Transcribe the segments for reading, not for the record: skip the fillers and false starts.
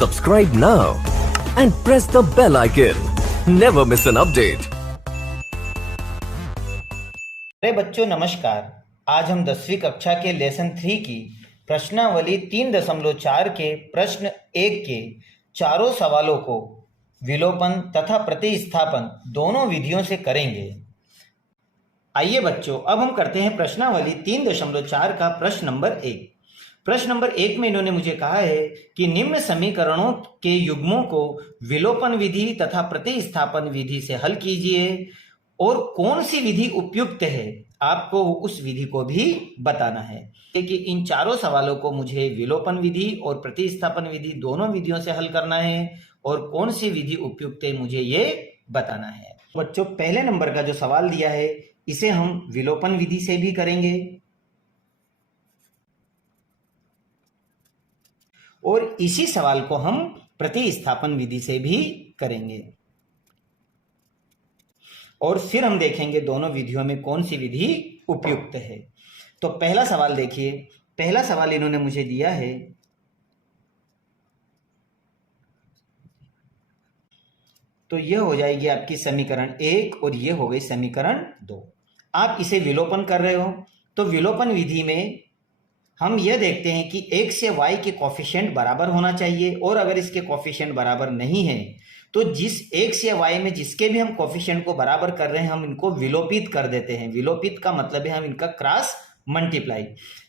Subscribe now and press the bell icon. Never miss an update. अरे बच्चों नमस्कार। आज हम 10वीं कक्षा के लेसन 3 की प्रश्नावली 3.4 के प्रश्न 1 के चारों सवालों को विलोपन तथा प्रतिस्थापन दोनों विधियों से करेंगे। आइए बच्चों, अब हम करते हैं प्रश्नावली 3.4 का प्रश्न नंबर 1। प्रश्न नंबर 1 में इन्होंने मुझे कहा है कि निम्न समीकरणों के युग्मों को विलोपन विधि तथा प्रतिस्थापन विधि से हल कीजिए और कौन सी विधि उपयुक्त है आपको उस विधि को भी बताना है। कि इन चारों सवालों को मुझे विलोपन विधि और प्रतिस्थापन विधि दोनों विधियों से हल करना है और कौन सी विधि उपयुक्त है मुझे ये बताना है। बच्चों, पहले नंबर का जो सवाल दिया है इसे हम विलोपन विधि से भी करेंगे और इसी सवाल को हम प्रतिस्थापन विधि से भी करेंगे और फिर हम देखेंगे दोनों विधियों में कौन सी विधि उपयुक्त है। तो पहला सवाल देखिए। पहला सवाल इन्होंने मुझे दिया है, तो यह हो जाएगी आपकी समीकरण 1 और यह हो गई समीकरण 2। आप इसे विलोपन कर रहे हो तो विलोपन विधि में हम यह देखते हैं कि x या y के कोफिशिएंट बराबर होना चाहिए और अगर इसके कोफिशिएंट बराबर नहीं है तो जिस x या y में जिसके भी हम कोफिशिएंट को बराबर कर रहे हैं हम इनको विलोपित कर देते हैं। विलोपित का मतलब है हम इनका क्रॉस मल्टीप्लाई।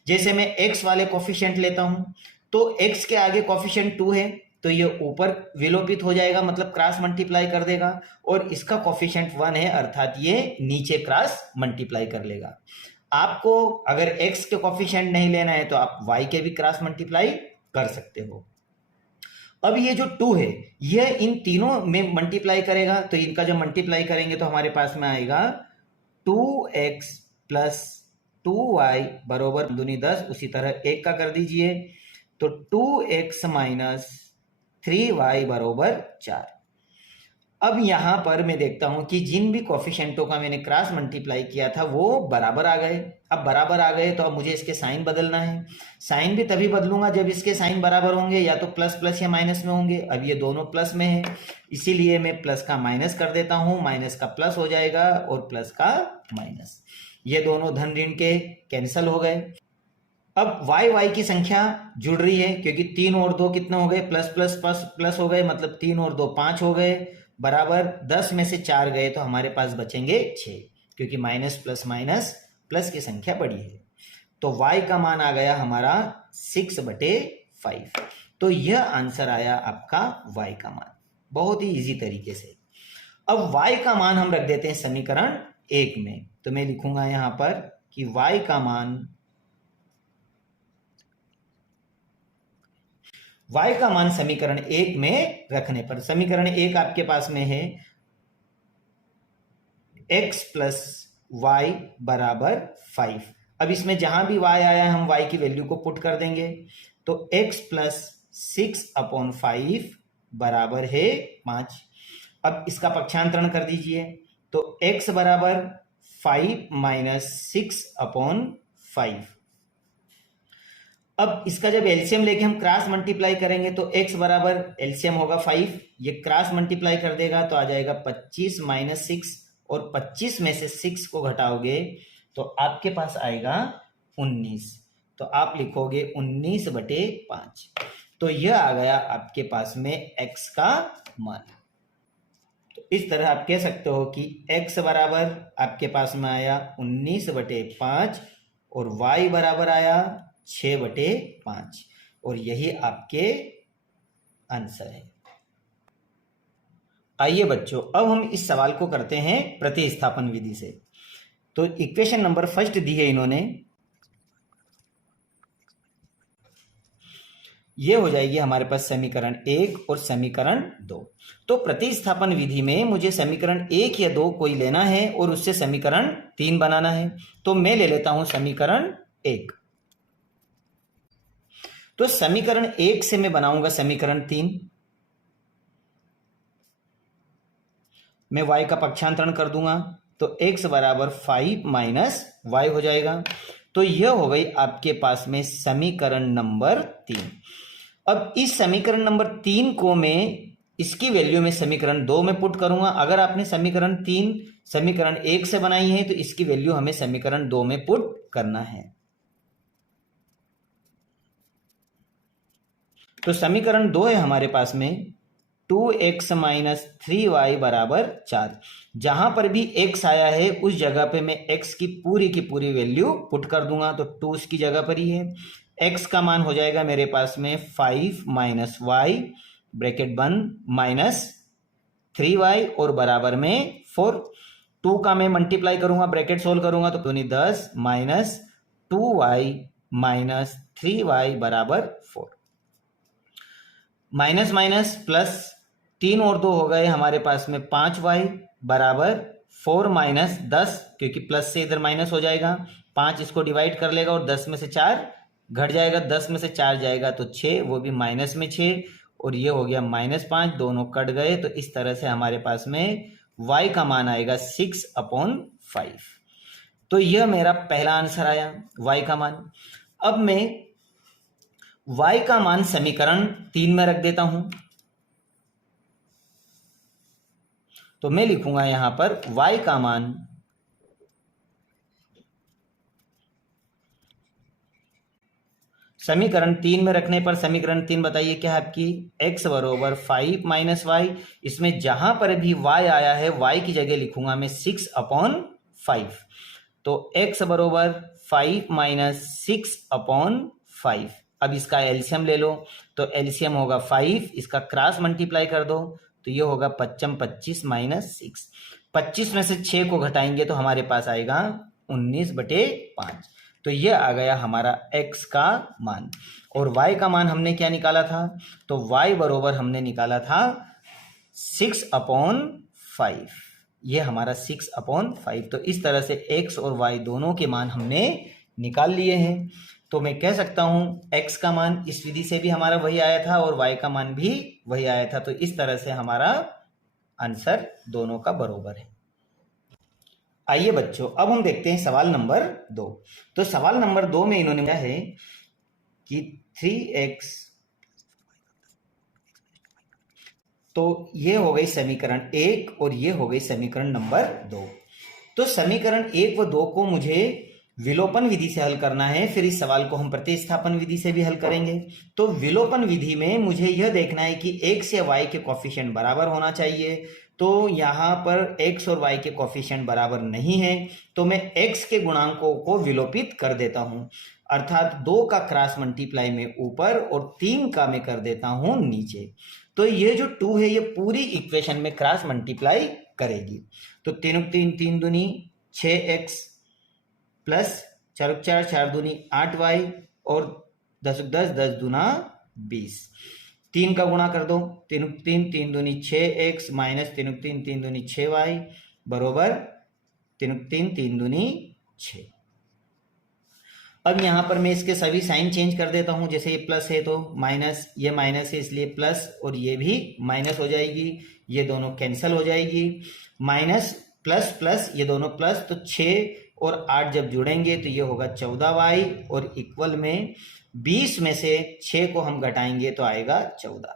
जैसे मैं x वाले कोफिशिएंट लेता हूं तो x के आगे कोफिशिएंट 2 है तो ये ऊपर विलोपित हो जाएगा, मतलब क्रॉस मल्टीप्लाई कर देगा, और इसका कोफिशिएंट 1 है अर्थात ये नीचे क्रॉस मल्टीप्लाई कर लेगा। आपको अगर x के कोफिशिएंट नहीं लेना है तो आप y के भी क्रॉस मल्टीप्लाई कर सकते हो। अब ये जो 2 है यह इन तीनों में मल्टीप्लाई करेगा तो इनका जो मल्टीप्लाई करेंगे तो हमारे पास में आएगा 2x प्लस 2y बराबर 2 10। उसी तरह 1 का कर दीजिए तो 2x माइनस 3y बराबर 4। अब यहां पर मैं देखता हूं कि जिन भी कोफिशिएंटों का मैंने क्रॉस मल्टीप्लाई किया था वो बराबर आ गए। अब बराबर आ गए तो अब मुझे इसके साइन बदलना है। साइन भी तभी बदलूंगा जब इसके साइन बराबर होंगे, या तो प्लस प्लस या माइनस में होंगे। अब ये दोनों प्लस में है इसीलिए मैं प्लस का माइनस कर देता हूं, माइनस का प्लस हो जाएगा और प्लस का माइनस। ये दोनों धन ऋण के कैंसिल हो गए। अब y की संख्या जुड़ रही है क्योंकि 3 और 2 कितने हो गए, प्लस प्लस प्लस प्लस हो गए, मतलब 3 और 2 5 हो गए, बराबर 10 में से 4 गए तो हमारे पास बचेंगे 6 क्योंकि माइनस प्लस की संख्या बड़ी है। तो y का मान आ गया हमारा 6/5। तो यह आंसर आया आपका y का मान, बहुत ही इजी तरीके से। अब y का मान हम रख देते हैं समीकरण 1 में, तो मैं लिखूंगा यहां पर कि y का मान समीकरण 1 में रखने पर, समीकरण 1 आपके पास में है x प्लस y बराबर 5। अब इसमें जहां भी y आया हम y की वैल्यू को पुट कर देंगे तो x प्लस 6/5 बराबर है 5। अब इसका पक्षांतरण कर दीजिए तो x बराबर 5 माइनस 6/5। अब इसका जब एलसीएम लेके हम क्रॉस मल्टीप्लाई करेंगे तो x बराबर एलसीएम होगा 5, ये क्रॉस मल्टीप्लाई कर देगा तो आ जाएगा 25 माइनस 6, और 25 में से 6 को घटाओगे तो आपके पास आएगा 19। तो आप लिखोगे 19/5। तो यह आ गया आपके पास में x का मान। तो इस तरह आप कह सकते हो कि x बराबर आपके पास में आया 19/5 और y बराबर आया 6/5 और यही आपके आंसर है। आइए बच्चों, अब हम इस सवाल को करते हैं प्रतिस्थापन विधि से। तो इक्वेशन नंबर फर्स्ट दी है इन्होंने, ये हो जाएगी हमारे पास समीकरण 1 और समीकरण 2। तो प्रतिस्थापन विधि में मुझे समीकरण 1 या 2 कोई लेना है और उससे समीकरण 3 बनाना है। तो मैं ले लेता हूं समीकरण 1। तो समीकरण 1 से मैं बनाऊंगा समीकरण 3। मैं y का पक्षांतरण कर दूंगा तो x बराबर 5 माइनस y हो जाएगा। तो यह हो गई आपके पास में समीकरण नंबर 3। अब इस समीकरण नंबर 3 को मैं इसकी वैल्यू में समीकरण 2 में पुट करूंगा। अगर आपने समीकरण 3 समीकरण 1 से बनाई है तो इसकी वैल्यू हमें समीकरण 2 में पुट करना है। तो समीकरण 2 है हमारे पास में 2x माइनस 3y बराबर 4। जहां पर भी x आया है उस जगह पे मैं x की पूरी वैल्यू पुट कर दूंगा। तो 2 उसकी जगह पर ही है। x का मान हो जाएगा मेरे पास में 5 माइनस वाई ब्रैकेट बंद माइनस 3y और बराबर में 4। 2 का मैं मल्टीप्लाई करूंगा, ब्रैकेट सोल्व करूंगा तो 2 10 माइनस 2y माइनस 3y बराबर 4। माइनस माइनस प्लस 3 और 2 हो गए हमारे पास में 5y बराबर 4 माइनस 10, क्योंकि प्लस से इधर माइनस हो जाएगा। 5 इसको डिवाइड कर लेगा और 10 में से 4 घट जाएगा, 10 में से 4 जाएगा तो 6, वो भी माइनस में 6 और ये हो गया माइनस 5, दोनों कट गए। तो इस तरह से हमारे पास में y का मान आएगा 6/5। तो यह मेरा पहला आंसर आया y का मान। अब मैं y का मान समीकरण 3 में रख देता हूं। तो मैं लिखूंगा यहां पर y का मान समीकरण 3 में रखने पर समीकरण 3 बताइए क्या है आपकी, x बरोबर 5 माइनस वाई। इसमें जहां पर भी y आया है y की जगह लिखूंगा मैं 6/5। तो x बरोबर 5 माइनस 6/5। अब इसका एलसीएम ले लो, तो एलसीएम होगा 5, इसका क्रॉस मल्टीप्लाई कर दो तो ये होगा 5 25 माइनस 6। 25 में से 6 को घटाएंगे तो हमारे पास आएगा 19/5। तो ये आ गया हमारा x का मान। और y का मान हमने क्या निकाला था, तो y बरोबर हमने निकाला था 6/5। ये हमारा 6/5। तो इस तरह से x और y दोनों के मान हमने निकाल लिए हैं। तो मैं कह सकता हूं x का मान इस विधि से भी हमारा वही आया था और y का मान भी वही आया था। तो इस तरह से हमारा आंसर दोनों का बराबर है। आइए बच्चों, अब हम देखते हैं सवाल नंबर 2। तो सवाल नंबर 2 में इन्होंने क्या है कि 3x, तो ये हो गई समीकरण 1 और ये हो गई समीकरण नंबर 2। तो समीकरण 1 व 2 को मुझे विलोपन विधि से हल करना है, फिर इस सवाल को हम प्रतिस्थापन विधि से भी हल करेंगे। तो विलोपन विधि में मुझे यह देखना है कि x या y के कोफिशिएंट बराबर होना चाहिए। तो यहां पर x और y के कोफिशिएंट बराबर नहीं है, तो मैं x के गुणांकों को विलोपित कर देता हूं, अर्थात 2 का क्रॉस मल्टीप्लाई में ऊपर और 3 का मैं कर देता हूं नीचे। तो ये जो 2 है ये पूरी इक्वेशन में क्रॉस मल्टीप्लाई करेगी। तो 3 3 3 दूनी 6x प्लस 4 4 4 दूनी 8y और 10 10 10 दूना 20। 3 का गुणा कर दो, 3 3 3 दूनी 6x माइनस 3 3 3 दूनी 6y बरोबर 3 3 3 दूनी 6। अब यहां पर मैं इसके सभी साइन चेंज कर देता हूं। जैसे ये प्लस है तो माइनस, ये माइनस है इसलिए प्लस, और ये भी माइनस हो जाएगी, ये दोनों कैंसिल हो जाएगी। माइनस प्लस प्लस ये दोनों प्लस, तो 6 और 8 जब जुड़ेंगे तो ये होगा 14y और इक्वल में 20 में से 6 को हम घटाएंगे तो आएगा 14।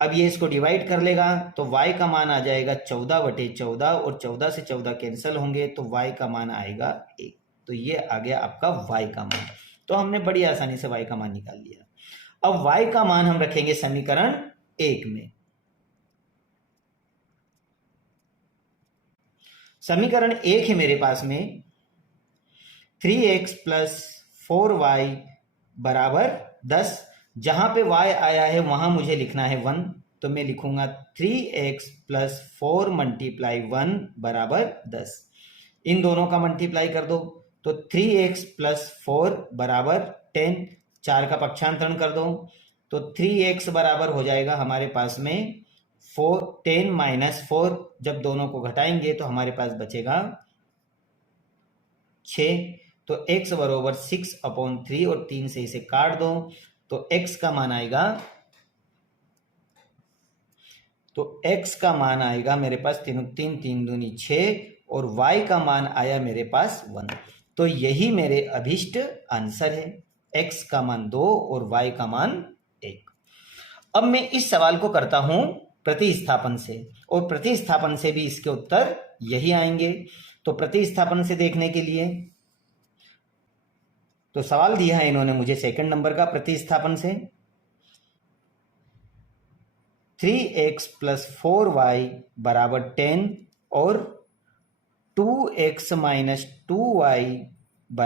अब ये इसको डिवाइड कर लेगा तो y का मान आ जाएगा 14/14 और 14 से 14 कैंसिल होंगे तो y का मान आएगा 1। तो ये आ गया आपका y का मान। तो हमने बड़ी आसानी से y का मान निकाल लिया। अब y का मान हम रखेंगे समीकरण 1 में। समीकरण 1 है मेरे पास में 3x प्लस 4y बराबर 10। जहां पे y आया है वहां मुझे लिखना है 1, तो मैं लिखूंगा 3x प्लस 4 मल्टीप्लाई 1 बराबर 10। इन दोनों का मल्टीप्लाई कर दो तो 3x प्लस 4 बराबर 10। 4 का पक्षांतरण कर दो तो 3x बराबर हो जाएगा हमारे पास में 10 माइनस 4। जब दोनों को घटाएंगे तो हमारे पास बचेगा 6। तो x बराबर 6/3 और 3 से इसे काट दो तो x का मान आएगा, तो x का मान आएगा मेरे पास 3 3 3 दूनी 6 और y का मान आया मेरे पास 1। तो यही मेरे अभिष्ट आंसर है, x का मान 2 और y का मान 1। अब मैं इस सवाल को करता हूं प्रतिस्थापन से, और प्रतिस्थापन से भी इसके उत्तर यही आएंगे। तो प्रतिस्थापन से देखने के लिए तो सवाल दिया है इन्होंने मुझे सेकंड नंबर का प्रतिस्थापन से 3x + 4y = 10 और 2x - 2y =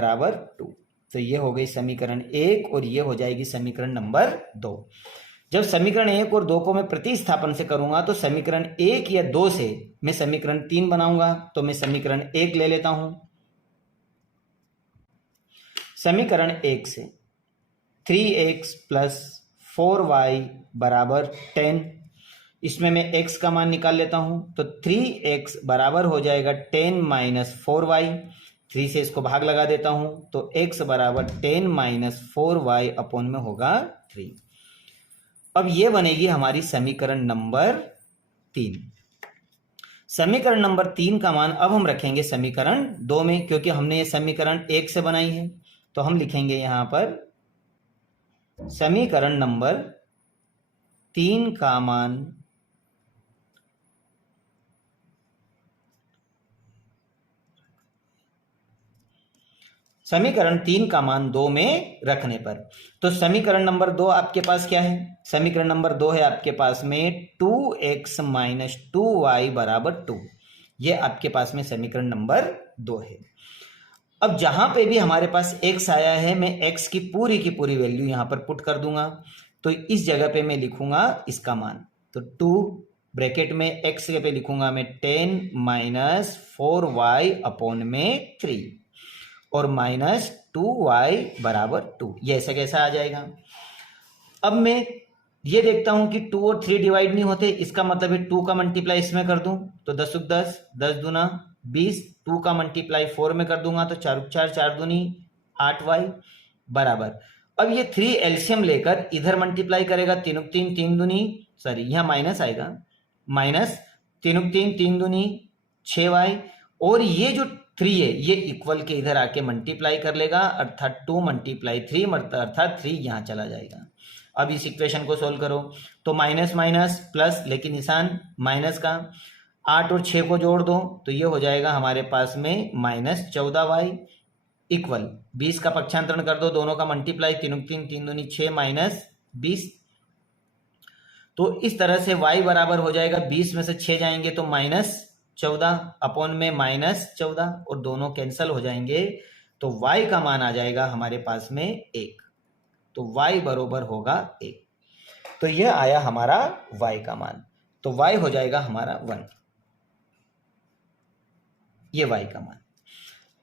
2। तो ये हो गई समीकरण 1 और ये हो जाएगी समीकरण नंबर 2। जब समीकरण 1 और 2 को मैं प्रतिस्थापन से करूंगा तो समीकरण 1 या 2 से मैं समीकरण 3 बनाऊंगा। तो मैं समीकरण 1 ले लेता हूं। समीकरण 1 से 3x + 4y = 10, इसमें मैं x का मान निकाल लेता हूं। तो 3x बराबर हो जाएगा 10 - 4y। 3 से इसको भाग लगा देता हूं तो x बराबर 10 - 4y अपॉन में होगा 3। अब ये बनेगी हमारी समीकरण नंबर 3। समीकरण नंबर 3 का मान अब हम रखेंगे समीकरण 2 में, क्योंकि हमने ये समीकरण 1 से बनाई है। तो हम लिखेंगे यहां पर समीकरण नंबर 3 का मान समीकरण 3 का मान 2 में रखने पर। तो समीकरण नंबर 2 आपके पास क्या है? समीकरण नंबर 2 है आपके पास में 2x - 2y = 2। ये आपके पास में समीकरण नंबर 2 है। अब जहां पे भी हमारे पास x आया है मैं x की पूरी वैल्यू यहां पर पुट कर दूंगा। तो इस जगह पे मैं लिखूंगा इसका मान। तो 2 ब्रैकेट में x पे लिखूंगा मैं 10 - 4y अपॉन में 3 और -2y = 2। ये ऐसा कैसा आ जाएगा? अब मैं ये देखता हूं कि 2 और 3 डिवाइड नहीं होते, इसका मतलब है 2 का मल्टीप्लाई इसमें कर दूं तो 10 × 10, 10 दूना 20। 2 का मल्टीप्लाई 4 में कर दूंगा तो 4 × 4, 4 दूनी 8y बराबर। अब ये 3 एलसीएम लेकर इधर मल्टीप्लाई करेगा 3 × 3, 3 दूनी, सॉरी यहाँ माइनस आएगा, -3 × 3, 3 दूनी 6y। और ये जो 3 है ये इक्वल के इधर आके मल्टीप्लाई कर लेगा, अर्थात 2 × 3 अर्थात 3 यहाँ चला जाएगा। अब इस इक्वेशन को सोल्व करो तो माइनस माइनस प्लस, लेकिन निशान माइनस का, 8 और 6 को जोड़ दो तो ये हो जाएगा हमारे पास में -14y इक्वल 20 का पक्षांतरण कर दो, दोनों का मल्टीप्लाई, 3 × 3, 3 दूनी 6 -20। तो इस तरह से y बराबर हो जाएगा 20 में से 6 जाएंगे तो -14 अपॉन में -14 और दोनों कैंसिल हो जाएंगे तो y का मान आ जाएगा हमारे पास में 1। तो y बराबर होगा 1। तो यह आया हमारा y का मान। तो y हो जाएगा हमारा 1, ये y का मान।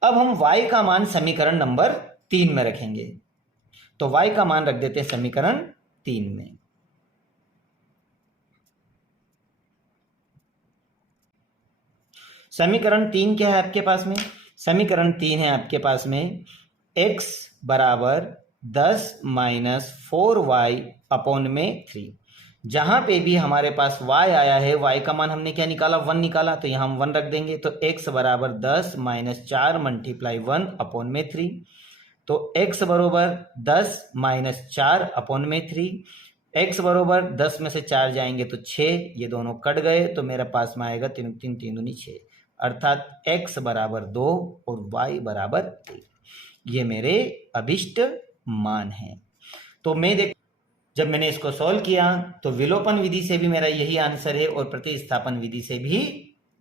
अब हम y का मान समीकरण नंबर 3 में रखेंगे। तो y का मान रख देते हैं समीकरण 3 में। समीकरण 3 क्या है आपके पास में? समीकरण 3 है आपके पास में x बराबर 10 - 4y अपॉन में 3। जहां पे भी हमारे पास y आया है, y का मान हमने क्या निकाला? 1 निकाला, तो यहां हम 1 रख देंगे। तो x बराबर 10 - 4 × 1 अपॉन में 3। तो x बराबर 10 - 4 अपॉन में 3। x बराबर 10 में से 4 जाएंगे तो 6, ये दोनों कट गए तो मेरे पास में आएगा 3 × 3, 3 दूनी 6, अर्थात x बराबर 2 और y बराबर 1। ये मेरे अभिष्ट मान है। तो मैं जब मैंने इसको सॉल्व किया तो विलोपन विधि से भी मेरा यही आंसर है और प्रतिस्थापन विधि से भी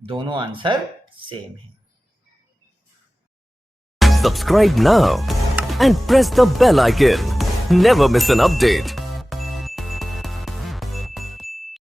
दोनों आंसर सेम है। Subscribe now and press the bell icon. Never miss an update.